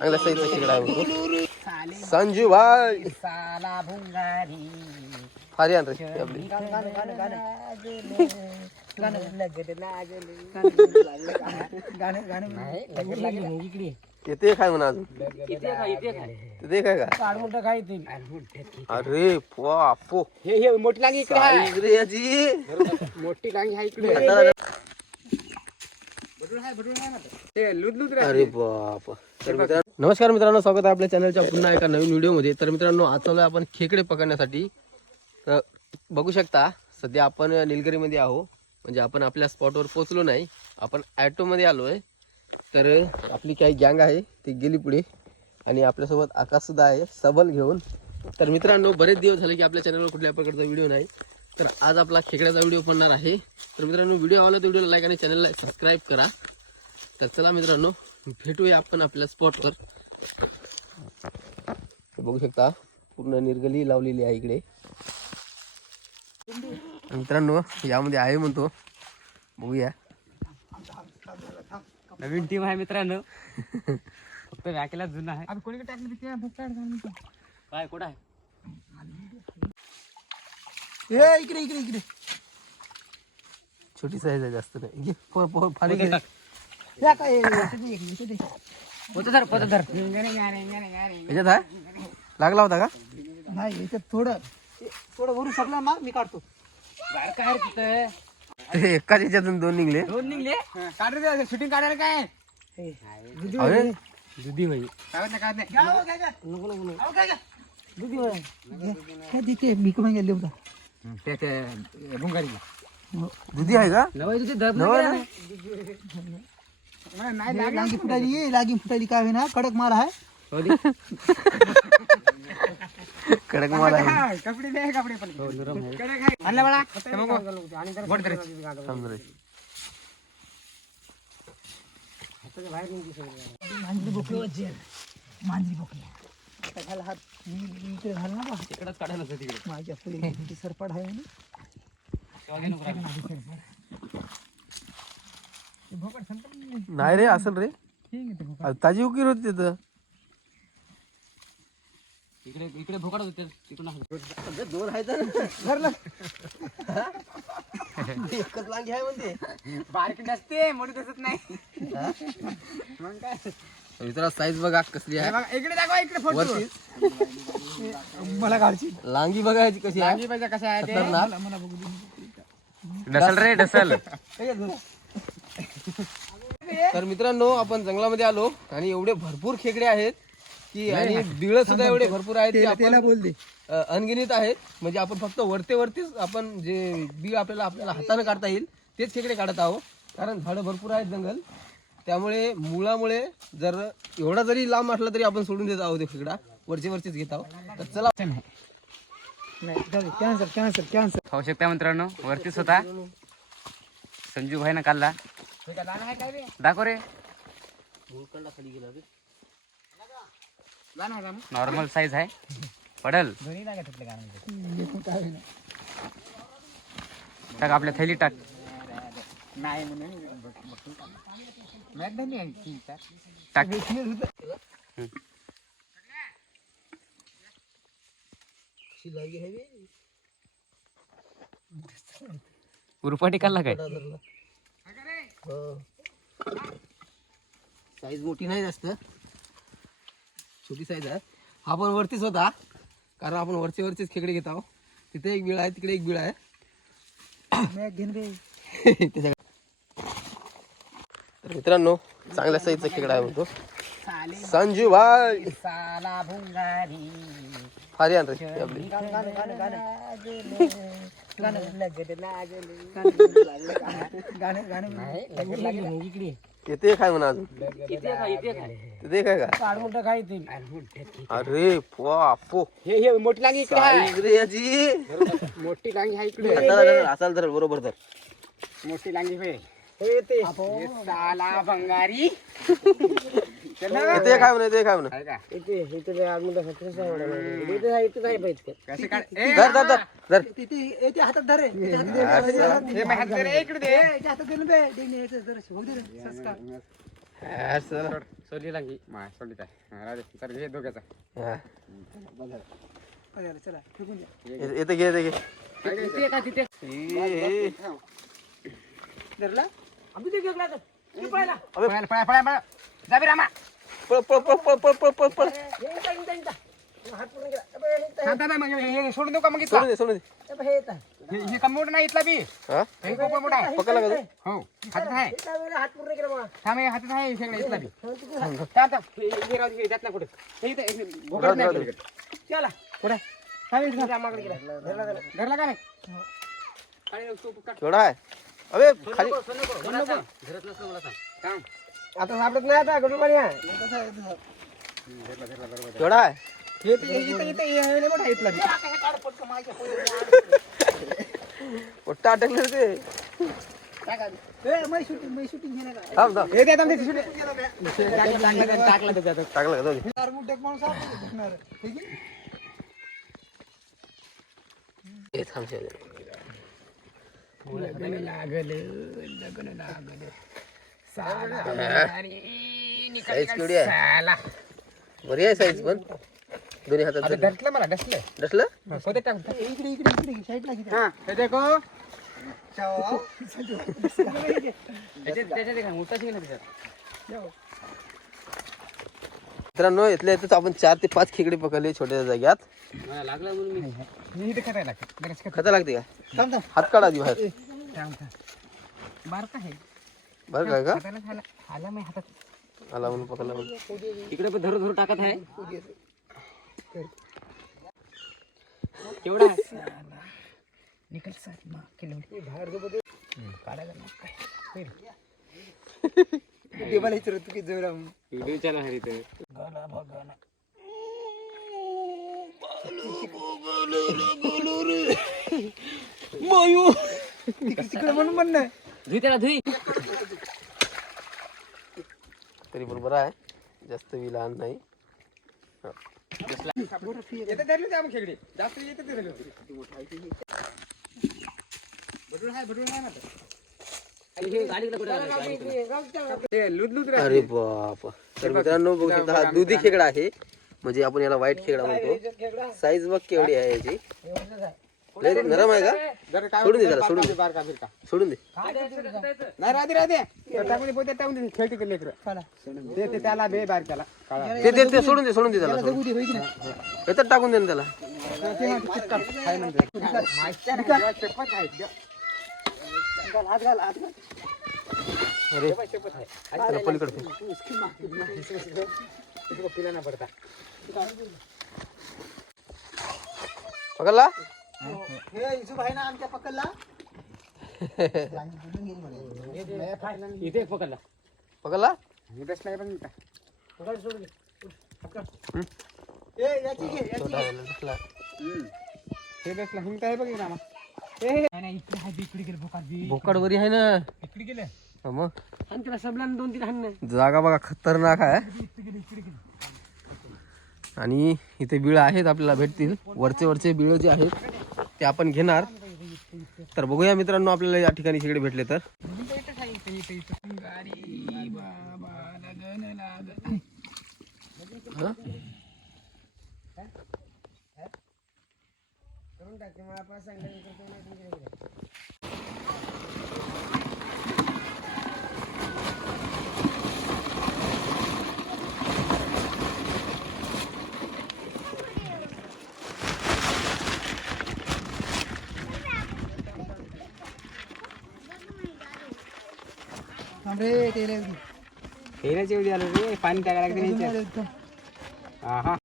चांगला साईजचा खेकडा आहे म्हणतो संजू भाई. साला भुंगारी फारी आण रे आपली. येते काय म्हणा अजून ते काय का अरे बापो हे मोठी लांगी इकडे आहे. रे याची मोठी लांगी आहे इकडे. अरे बाप. नमस्कार मित्रांनो, स्वागत आहे आपल्या चॅनलच्या पुन्हा एका नवीन व्हिडिओमध्ये. तर मित्रांनो, आज चालू आहे आपण खेकडे पकडण्यासाठी. तर बघू शकता सध्या आपण निलगिरीमध्ये आहो, म्हणजे आपण आपल्या स्पॉटवर पोहोचलो नाही, आपण ॲटोमध्ये आलो आहे. तर आपली काही गँग आहे ती गेली पुढे आणि आपल्यासोबत आकाशसुद्धा आहे सबल घेऊन. तर मित्रांनो, बरेच दिवस झाले की आपल्या चॅनलवर कुठल्या प्रकारचा व्हिडिओ नाही, तर आज आपला खेकड्याचा व्हिडिओ बनणार आहे. तर मित्रांनो, व्हिडिओ आवडला तर व्हिडिओला लाईक आणि चॅनलला सबस्क्राईब करा. तर चला मित्रांनो, भेटूया आपण आपल्या स्पॉटवर. बघू शकता पूर्ण निर्गली लावलेली आहे इकडे. मित्रांनो, यामध्ये आहे म्हणतो, बघूया. नवीन टीम आहे मित्रांनो. फक्त व्याकेला जुना आहे. आपण कोणी टाकलं काय कुठं आहे? इकडे इकडे इकडे छोटी साईज आहे, जास्त नाही. फारी याच्यात आहे. लागला होता का? नाही, याच्यात थोडं भरू शकला मग मी काढतो. बाहेर काय तिथं एकाच याच्यातून दोन निघले. काढ रे, शूटिंग काढायला काय अरे दुधी भाई काय देते मी कोण गेले होता भुंगारी दुधी आहे का? लागी फुटाली काय ना, कडक माल आहे. कडक माल आहे. कपडे पण आणला बाळा. मांजरी बोकली हात इकडे घाल ना बा. तिकडेच काढायला तिकडे माझ्या पुढे सरपड आहे ना. नाही रे, असेल रे, ताजी उकीर होती तिथं. इकडे भोकाड होते तिकडून दोन आहेत एकच लांगी आहे म्हणते. बारीक नसते, मोठी दिसत नाही. मग काय मित्रा, साईज बघा कसली आहे. इकडे दाखवा, इकडे फोटो मला काढची. लांगी बघायची कशी आहे. लांगी पाहिजे कशा आहे ते मला बघू दे. डसल रे डसल. तर मित्रांनो, आपण जंगलामध्ये आलो आणि एवढे भरपूर खेकडे आहेत की, आणि बिळ सुद्धा एवढे भरपूर आहेत की आपण अनगिनित आहेत. म्हणजे आपण फक्त वरतीच आपण जे बी आपल्याला हाताने काढता येईल तेच खेकडे काढत आहोत, कारण झाडं भरपूर आहेत जंगल. त्यामुळे मुळामुळे जर एवढा जरी लांब असला तरी आपण सोडून देत आहोत. खेकडा वरचेच घेत आहोत. तर चला. कॅन्सर खाऊ शकता मित्रांनो, वरतीच होता. संजू भाई ना काढला. दाखव रे. नॉर्मल साईज आहे, पडल. टाक आपल्या थैली टाक. टाक. उरपाटी काढला काय? साईज मोठी नाही, जास्त छोटी साईज आहे. हा पण वरतीच होता, कारण आपण वरचेच खेकडे घेत आहोत. तिथे एक बिळ आहे, तिकडे एक बिळ आहे. तर मित्रांनो, चांगल्या साईजचा खेकडा आहे म्हणतो संजू भाई. साला भुंगारी फारी आण रे आपली. इकडे येते काय म्हणा अजून ते काय का? काढून टाकाय. अरे बापो, हे मोठी लांगी इकडे आहे. रे याची मोठी लांगी आहे इकडे. असाल तर बरोबर. तर मोठी लांगी होय. साला भंगारी इथे काय म्हणा, इथे काय म्हणा. आहे का? इथे इथे आगमन कसं आहे इथे आहे पाहिजे कसं काय? ए, धर धर धर धर. हातात धर रे हे माझ्या हातात दे रे, इकडे दे. हातात दे ना असं. सोडली लागी. मा, सोडली काय? हा, राहू दे. तर घे दोघाचा. हा. चला फेकून द्या इथे घे, इथे घे. तिथे का तिथे ए, धरला आम्ही ते घेतला तर पळाला पळायला, पळायला, पळायला. जा बे रामा. पळ पळ पळ पळ पळ पळ पळ पळ. हात पुढे गेला थांब, थांब, मग हे सोडून देऊ का मग इथला? सोडून दे, सोडून दे. हे येतात हे कमी मोठं नाही इथला बी. हा हे खूप मोठा आहे. पकडला का तू? हो, हातात आहे. हात पुढे गेला बघा थांब, हे हातात आहे सगळं इथला बी. थांब, थांब. हे राहू दे, हे जात नाही कुठे. हे इथं, हे भोकळत नाही राहू दे. पलीकडे. चला कुठे? थांब, इथं थांब. रामाकडे गेला धरला धरला का नाही? आणि तू काढ. केवढा आहे? अबे खाली. थांब. आता सापडत नाही आता गडूळ पाणी आहे केवढा आहे? हे मोठा आहे इथला बी. मोठा अटकलं रे ते. शूटिंग थांब थांब. हे दे, थांब, दे, शिवले. टाकला त्याच्यात. टाकलं का जाऊ दे. ए, थांब शेवटी. साईज केवढी आहे? बरी आहे साईज पण. दोन्ही हातात धर. डसलं मला, डसलं. डसलं? पोते टाक. इकडे साईडला हा, हे देखो. मित्रांनो इथल्या इथेच आपण 4 ते 5 खेकडे पकडले छोट्या जाग्यात. लागला म्हणून मी इथे खतायला लागते. खता लागते का? हात काढा आधी बाहेर. बारका आहे. बरं काय का? खतायला आला मी हातात. आला म्हणून पकडला म्हणून. इकडे पण धरू धरू टाकत आहे. केवढा आहे? निकल सर किलो काढायला काय देवाला विचारत तू किती जोर व्हिडिओ चालू आहे इथे. तिकडे म्हणून म्हण नाही धुई त्याला धुई. तरी बरोबर आहे. जास्त बी लहान नाही. येते धरली होती आम्ही खेकडे. जास्त येते ते धरली होती. बडूळ आहे ना तर. आणि हे गाडीला कुठे लुदलुद अरे बाप. तर मित्रांनो बघू शकता हा दुधी खेकडा आहे. म्हणजे आपण याला व्हाईट खेकडा म्हणतो. साईज बघ केवढी आहे याची. लय नरम आहे का? सोडून दे त्याला, सोडून दे. बारका बिरका सोडून दे. नाही राहते टाकून पोते टाकून दे. खेळते का लेकरं. ते त्याला बे बारक्याला काळा. ते सोडून दे, सोडून दे त्याला. याच्यात टाकून दे ना त्याला. काय म्हणते शपथ आहे. अरे त्याला पलीकडे पिला पडता. पकडला? हे इजू भाई ना आमच्या पकडला इथे पकडला. पकडला? बस नाही पण पकड सोडून ए याची घे याची छोटा आहे ना, दिसला. हे बसला हिंगता आहे बघ रामा. इकडे आहे इकडे गेले भोकात. भोकाड वरी आहे ना. इकडे गेले. हा मग आणि त्याला सबलान 2-3 हाण जागा बघा खतरनाक आहे. आणि इथे बिळ आहेत आपल्याला भेटतील. वरचे बिळ जे आहेत ते आपण घेणार. तर बघूया मित्रांनो आपल्याला या ठिकाणी खेकडे भेटले तर. हा? हेराची उद्या आलो रे. पाणी टाकायला लागते. हा हा.